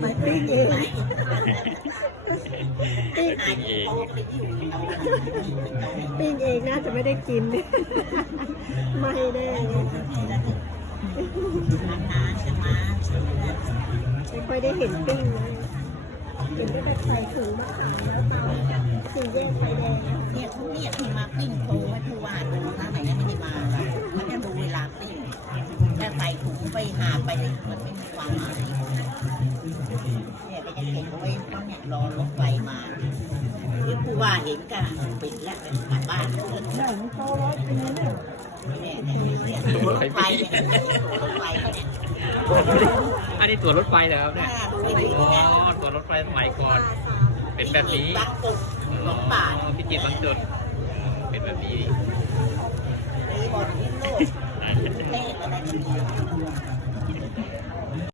ไม่ปิ้งเองปิ้งเองน่าจะไม่ได้กินไม่ได้ไม่ค่อยได้เห็นปิ้งเลยเห็นแต่ใส่ถุงมะขามแล้วตามสี่แยกไฟแดงเนี่ยเขาเรียกให้มาปิ้งโชว์ให้ผู้ว่าดูนะไหนยังไม่ได้มามันจะดูเวลาปิ้งแต่ใส่ถุงไปหาไปมันไม่มีความหมายเนี่ยไปจะเก็บไว้เพราะเนี่ยรอรถไฟมาที่ผู้ว่าเห็นกันปิดแล้วกลับบ้านเนี่ยตัวรถไฟเนี่ยรถไฟเขาเนี่ยอันนี้ตัวรถไฟเหรอครับเนี่ยอ๋อตัวรถไฟสมัยก่อนเป็นแบบนี้พิจิตรบางจุดเป็นแบบนี้บอลที่โลกเล่อะไร